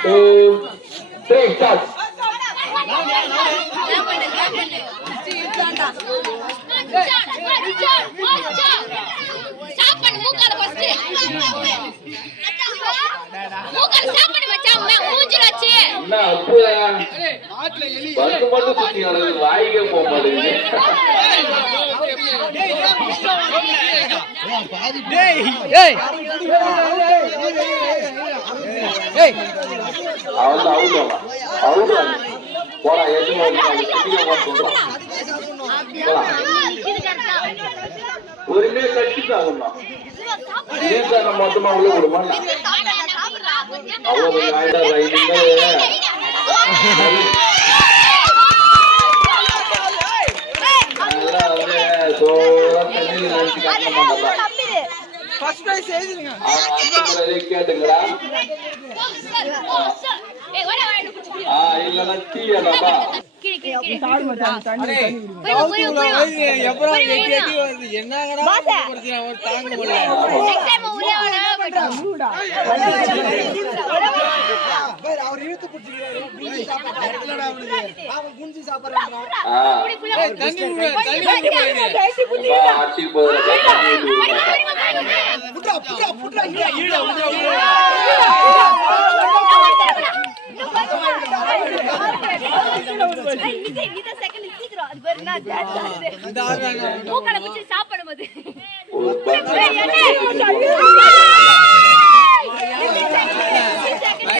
2, 3, start. வாய்க்கே போக மாட்டேங்குது. போடா ஒருமே கட்சிதான் மொத்தமா உள்ள விடுமா அவ்வளவு கேட்டுங்களா இல்ல டீயடாப்பா சாப்பிடும் போது